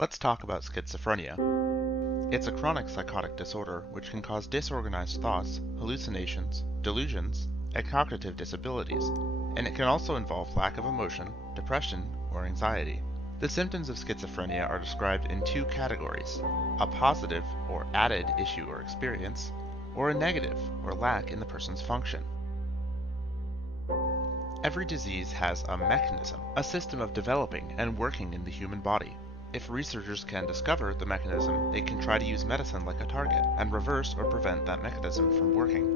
Let's talk about schizophrenia. It's a chronic psychotic disorder which can cause disorganized thoughts, hallucinations, delusions, and cognitive disabilities, and it can also involve lack of emotion, depression, or anxiety. The symptoms of schizophrenia are described in two categories: a positive or added issue or experience, or a negative or lack in the person's function. Every disease has a mechanism, a system of developing and working in the human body. If researchers can discover the mechanism, they can try to use medicine like a target and reverse or prevent that mechanism from working.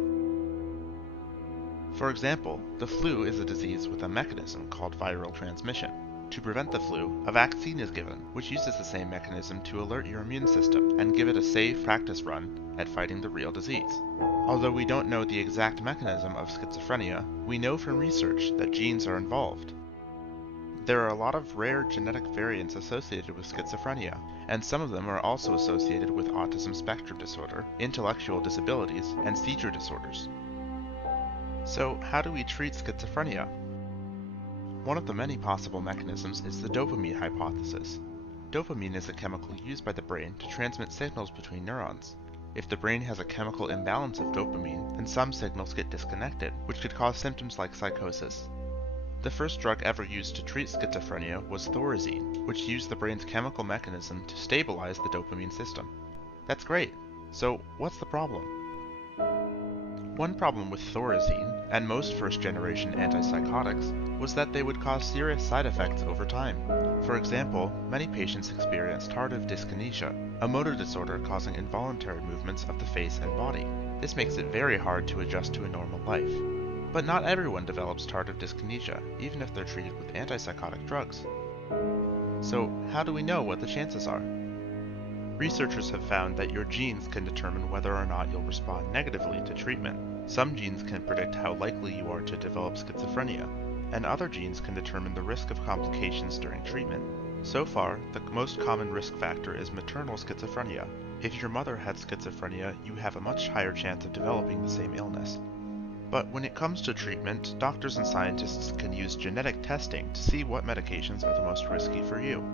For example, the flu is a disease with a mechanism called viral transmission. To prevent the flu, a vaccine is given, which uses the same mechanism to alert your immune system and give it a safe practice run at fighting the real disease. Although we don't know the exact mechanism of schizophrenia, we know from research that genes are involved. There are a lot of rare genetic variants associated with schizophrenia, and some of them are also associated with autism spectrum disorder, intellectual disabilities, and seizure disorders. So, how do we treat schizophrenia? One of the many possible mechanisms is the dopamine hypothesis. Dopamine is a chemical used by the brain to transmit signals between neurons. If the brain has a chemical imbalance of dopamine, then some signals get disconnected, which could cause symptoms like psychosis. The first drug ever used to treat schizophrenia was Thorazine, which used the brain's chemical mechanism to stabilize the dopamine system. That's great. So, what's the problem? One problem with Thorazine, and most first-generation antipsychotics, was that they would cause serious side effects over time. For example, many patients experienced tardive dyskinesia, a motor disorder causing involuntary movements of the face and body. This makes it very hard to adjust to a normal life. But not everyone develops tardive dyskinesia, even if they're treated with antipsychotic drugs. So, how do we know what the chances are? Researchers have found that your genes can determine whether or not you'll respond negatively to treatment. Some genes can predict how likely you are to develop schizophrenia, and other genes can determine the risk of complications during treatment. So far, the most common risk factor is maternal schizophrenia. If your mother had schizophrenia, you have a much higher chance of developing the same illness. But when it comes to treatment, doctors and scientists can use genetic testing to see what medications are the most risky for you.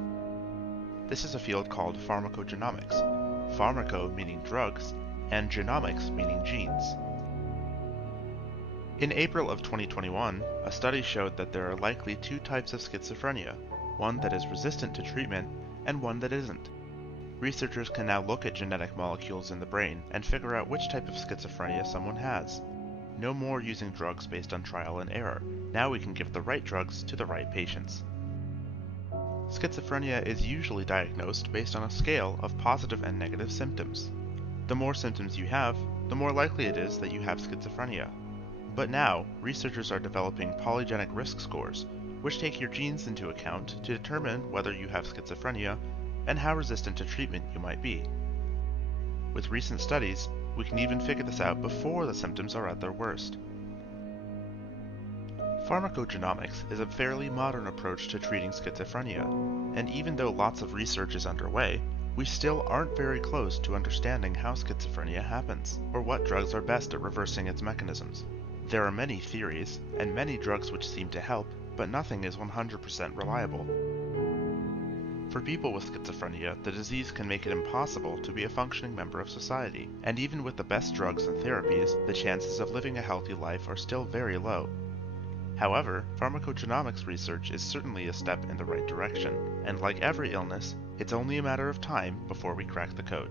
This is a field called pharmacogenomics. Pharmaco meaning drugs, and genomics meaning genes. In April of 2021, a study showed that there are likely two types of schizophrenia, one that is resistant to treatment and one that isn't. Researchers can now look at genetic molecules in the brain and figure out which type of schizophrenia someone has. No more using drugs based on trial and error. Now we can give the right drugs to the right patients. Schizophrenia is usually diagnosed based on a scale of positive and negative symptoms. The more symptoms you have, the more likely it is that you have schizophrenia. But now, researchers are developing polygenic risk scores, which take your genes into account to determine whether you have schizophrenia and how resistant to treatment you might be. With recent studies, we can even figure this out before the symptoms are at their worst. Pharmacogenomics is a fairly modern approach to treating schizophrenia, and even though lots of research is underway, we still aren't very close to understanding how schizophrenia happens, or what drugs are best at reversing its mechanisms. There are many theories, and many drugs which seem to help, but nothing is 100% reliable. For people with schizophrenia, the disease can make it impossible to be a functioning member of society, and even with the best drugs and therapies, the chances of living a healthy life are still very low. However, pharmacogenomics research is certainly a step in the right direction, and like every illness, it's only a matter of time before we crack the code.